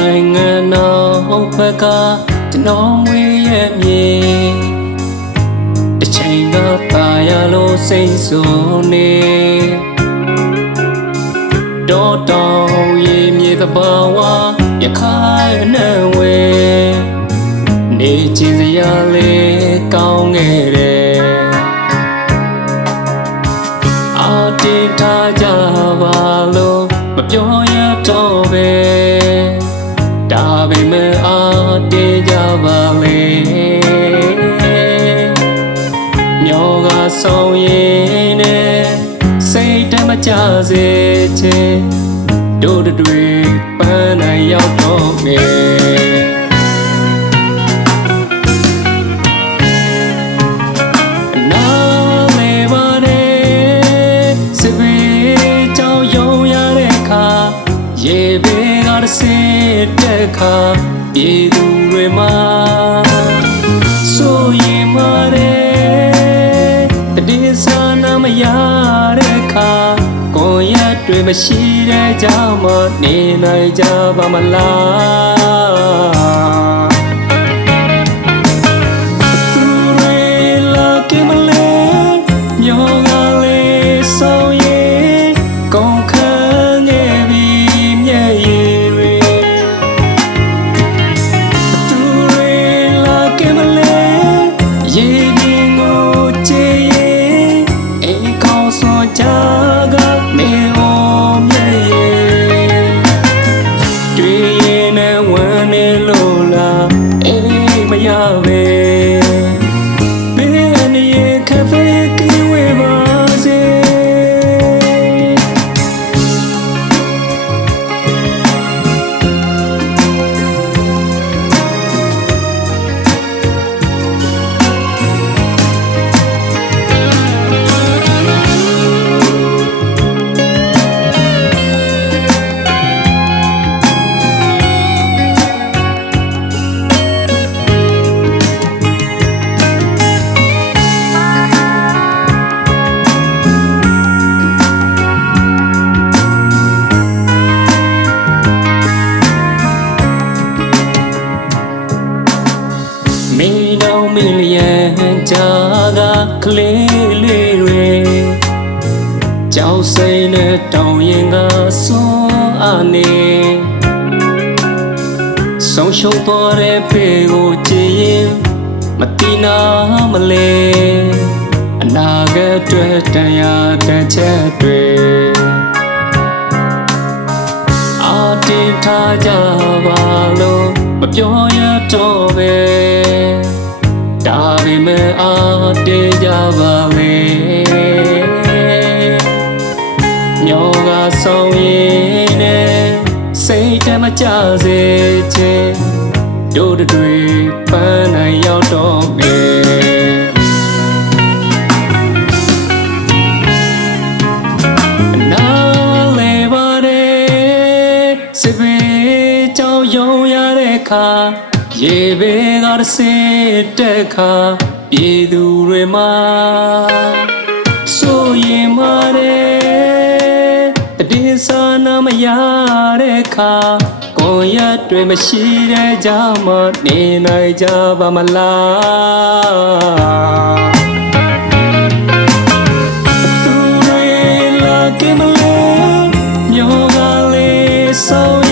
နိုင်ငံတော်ဘက်ကကျွန်တော်ဝေးရဲ့မြေတစ်ချိန်တော့သာရလို့စိတ်ဆိုးနေတော့တောင်ရေမြေသဘာဝရခိုင်နဲ့ဝေနေချင်စရာလေးကောင်းခဲ့တယ်အာတင်ထားကြပါလို့မပြောရတော့ပဲဒါပေမဲ့အားတင်းကြပါလေမျောကဆောင်ရင်နဲ့စိတ်တမကြစေချင်တို့တွေပန်းနိုင်ရောက်တော့မယ်နာလေပါနဲ့စပယ်ကြောင်ယုံရတဲ့ခါရေဘေးကတစ်စင်းတဲ့ခါပြေသူတွေမှာဆိုရင်မာတဲ့တည်စာနာမရတဲ့ခါကိုယ်ရတွေမရှိတဲ့ကြောင့်မနေနိုင်ကြပါမလားသူတွေလာကေမလဲမျောကလေးဆောင်ရင်ကုန်ခံနေပြီမျက်ရည်တွေသူတွေလာကေမလဲရေဒီကိုချေရင်အိမ်ခေါ်စောကြကနေအောင်မျက်ရည်တွေ့ရင်နဲ့ဝမ်းနေလို့လားအိမ်မရပဲဘယ်အနေခက်feကီဝေပါစေမင်းတော်မင်းလျံကြာကကလေးလေးတွေကြောက်စိမ့်နဲ့တောင်းရင်ကဆုံးအနေဆုံးရှုံးသွားတဲ့ဖေကိုကြည်ရင်မတိနာမလဲအနာဂတ်တွေတရားတချက်တွေအာတင်ထားကြပါလို့မပြောရတော့ပဲဒါပေမဲ့အားတင်းကြပါလေမျောကဆောင်ရင်နဲ့စိတ်တမကြစေချင်တို့တွေပန်းနိုင်ရောက်တော့မယ်နာလေပါတဲ့စပယ်ကြောင်ယုံရတဲ့ခါရေဘေးကတစ်စင်းတဲ့ခါပြေသူတွေမှာဆိုရင်မာတဲ့တည်စာနာမရတဲ့ခါကိုယ်ရတွေမရှိတဲ့ကြောင့်မနေနိုင်ကြပါမလားသူတွေလာကေမလဲမျောကလေးဆောင်